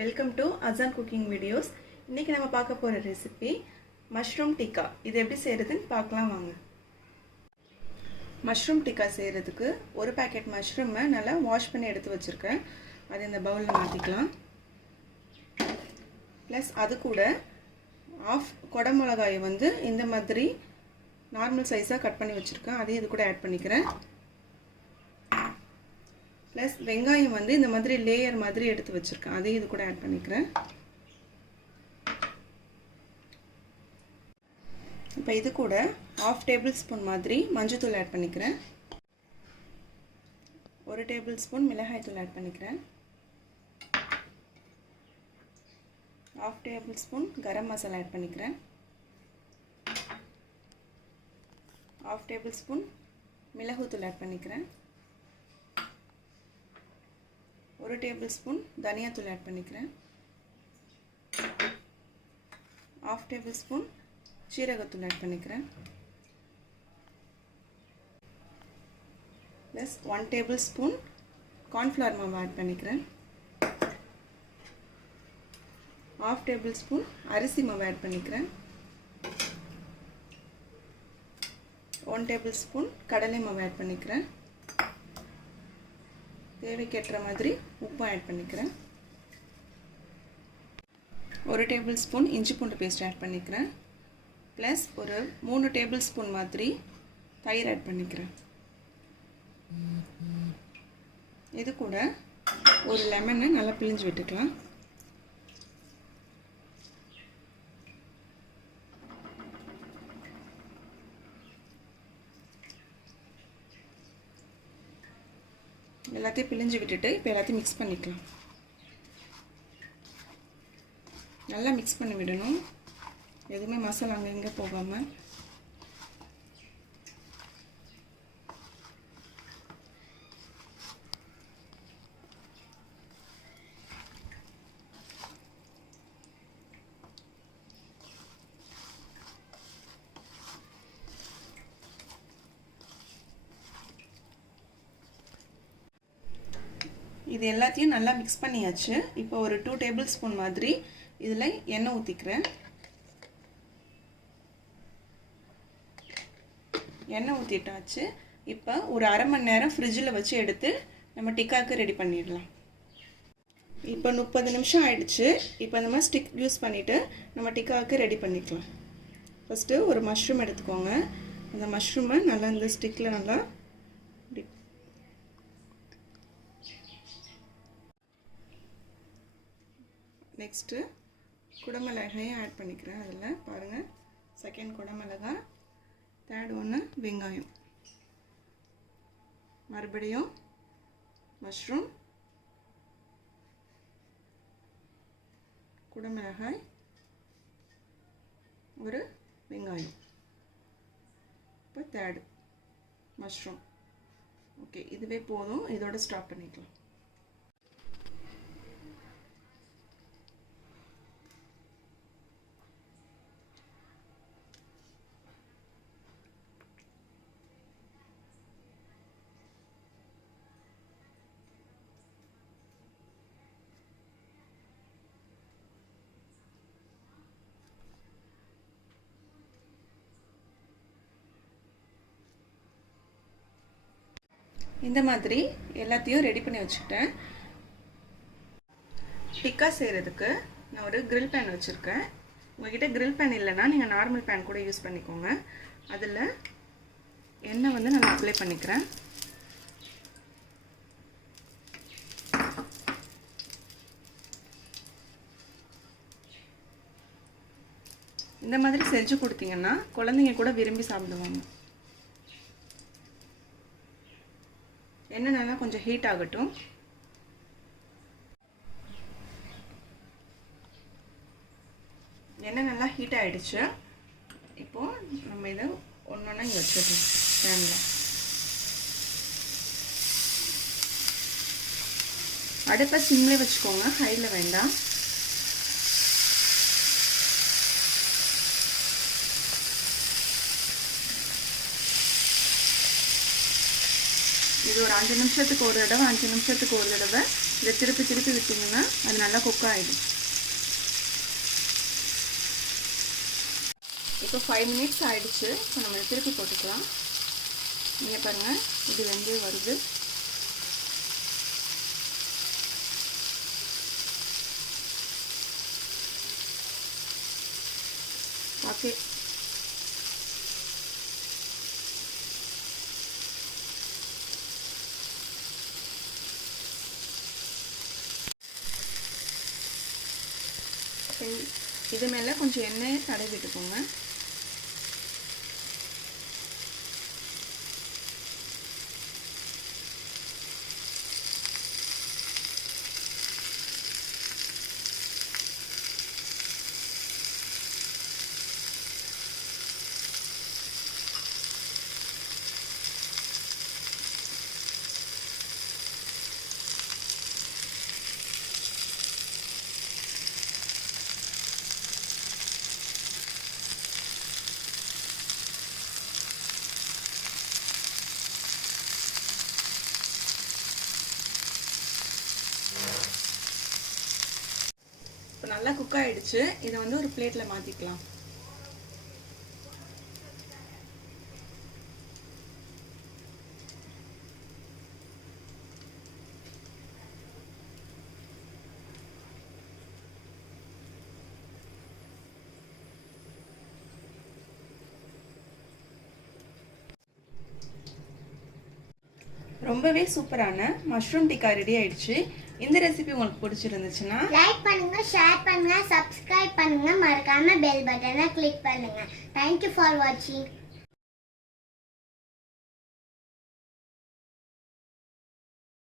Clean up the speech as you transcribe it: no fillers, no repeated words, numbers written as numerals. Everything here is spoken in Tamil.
Welcome to Asan cooking videos. இன்றைக்கி நம்ம பார்க்க போகிற ரெசிபி மஷ்ரூம் டிக்கா. இது எப்படி செய்கிறதுன்னு பார்க்கலாம் வாங்க. மஷ்ரூம் டிக்கா செய்கிறதுக்கு ஒரு பேக்கெட் மஷ்ரூமை நல்லா வாஷ் பண்ணி எடுத்து வச்சுருக்கேன். அது இந்த பவுலில் மாற்றிக்கலாம். ப்ளஸ் அது கூட ஆஃப் குடமிளகாயை வந்து இந்த மாதிரி நார்மல் சைஸாக கட் பண்ணி வச்சுருக்கேன். அதையும் இது கூட ஆட் பண்ணிக்கிறேன். ப்ளஸ் வெங்காயம் வந்து இந்த மாதிரி லேயர் மாதிரி எடுத்து வச்சுருக்கேன். அதையும் இது கூட ஆட் பண்ணிக்கிறேன். இப்போ இது கூட 1/2 டேபிள் ஸ்பூன் மாதிரி மஞ்சள்தூள் ஆட் பண்ணிக்கிறேன். 1 டேபிள் ஸ்பூன் மிளகாய்த்தூள் ஆட் பண்ணிக்கிறேன். 1/2 table spoon garam masala add பண்ணிக்கிறேன். 1/2 டேபிள் ஸ்பூன் மிளகுத்தூள் ஆட் பண்ணிக்கிறேன். 1 டேபிள் ஸ்பூன் தனியாத்தூள் ஆட் பண்ணிக்கிறேன். 1/2 டேபிள் ஸ்பூன் சீரகத்தூள் ஆட் பண்ணிக்கிறேன். ப்ளஸ் 1 டேபிள் ஸ்பூன் கார்ன்ஃப்ளவர் மாவு ஆட் பண்ணிக்கிறேன். 1/2 டேபிள் ஸ்பூன் அரிசி மாவு ஆட் பண்ணிக்கிறேன். 1 டேபிள் ஸ்பூன் கடலை மாவு ஆட் பண்ணிக்கிறேன். தேவைக்கேற்ற மாதிரி உப்பு ஆட் பண்ணிக்கிறேன். 1 டேபிள் ஸ்பூன் இஞ்சி பூண்டு பேஸ்ட் ஆட் பண்ணிக்கிறேன். ப்ளஸ் ஒரு 3 டேபிள் ஸ்பூன் மாதிரி தயிர் ஆட் பண்ணிக்கிறேன். இது கூட ஒரு லெமனை நல்லா பிழிஞ்சு விட்டுக்கலாம். எல்லாத்தையும் பிழிஞ்சு விட்டுட்டு இப்போ எல்லாத்தையும் மிக்ஸ் பண்ணிக்கலாம். நல்லா மிக்ஸ் பண்ணி விடணும், எதுவுமே மசாலா அங்கே இங்கே போகாமல். இது எல்லாத்தையும் நல்லா மிக்ஸ் பண்ணியாச்சு. இப்போ ஒரு 2 டேபிள் ஸ்பூன் மாதிரி இதில் எண்ணெய் ஊற்றிக்கிறேன். எண்ணெய் ஊற்றிட்டாச்சு. இப்போ ஒரு அரை மணி நேரம் ஃப்ரிட்ஜில் வச்சு எடுத்து நம்ம டிக்காவுக்கு ரெடி பண்ணிடலாம். இப்போ 30 நிமிஷம் ஆயிடுச்சு. இப்போ இந்த மாதிரி ஸ்டிக் யூஸ் பண்ணிவிட்டு நம்ம டிக்காவுக்கு ரெடி பண்ணிக்கலாம். ஃபஸ்ட்டு ஒரு மஷ்ரூம் எடுத்துக்கோங்க. அந்த மஷ்ரூமை நல்லா இந்த ஸ்டிக்கில் நல்லா நெக்ஸ்ட்டு குடமிளகாயும் ஆட் பண்ணிக்கிறேன். அதில் பாருங்கள், செகண்ட் குடமிளகாய், தேர்ட் ஒன்று வெங்காயம், மறுபடியும் மஷ்ரூம், குடமிளகாய், ஒரு வெங்காயம், இப்போ தேர்டு மஷ்ரூம். ஓகே, இதுவே போதும். இதோட ஸ்டாப் பண்ணிக்கலாம். இந்த மாதிரி எல்லாத்தையும் ரெடி பண்ணி வச்சுக்கிட்டேன். டிக்கா செய்கிறதுக்கு நான் ஒரு கிரில் பேன் வச்சுருக்கேன். உங்கள்கிட்ட கிரில் பேன் இல்லைன்னா நீங்கள் நார்மல் பேன் கூட யூஸ் பண்ணிக்கோங்க. அதில் எண்ணெய் வந்து நான் அப்ளை பண்ணிக்கிறேன். இந்த மாதிரி செஞ்சு கொடுத்தீங்கன்னா குழந்தைங்க கூட விரும்பி சாப்பிடுவாங்க. எண்ணெய் நல்லா கொஞ்சம் ஹீட் ஆகட்டும். எண்ணெய் நல்லா ஹீட் ஆகிடுச்சு. இப்போது நம்ம இதை ஒன்றொன்னா இங்கே வச்சிடலாம் பேனில். அடுப்பை சிம்மில் வச்சுக்கோங்க, ஹையில் வேண்டாம். இது ஒரு 5 நிமிஷத்துக்கு ஒரு தடவை 5 நிமிஷத்துக்கு ஒரு தடவை இதை திருப்பி திருப்பி விட்டிங்கன்னா அது நல்லா குக் ஆகிடும். இப்போ 5 மினிட்ஸ் ஆகிடுச்சு. இப்போ நம்ம இதை திருப்பி போட்டுக்கலாம். நீங்கள் பாருங்கள், இது வெந்து வருது. ஓகே, இது மேலே கொஞ்சம் எண்ணெயை தடவி விட்டுக்கோங்க. இப்போ நல்லா குக் ஆகிடுச்சு. இதை வந்து ஒரு பிளேட்டில் மாற்றிக்கலாம். ரொம்பவே சூப்பரான மஷ்ரூம் டிக்கா ரெடி ஆயிடுச்சு. இந்த ரெசிபி உங்களுக்கு பிடிச்சிருந்துச்சுன்னா லைக் பண்ணுங்க, ஷேர் பண்ணுங்க, சப்ஸ்கிரைப் பண்ணுங்க, மறக்காம பெல் பட்டனை கிளிக் பண்ணுங்க. Thank you for watching.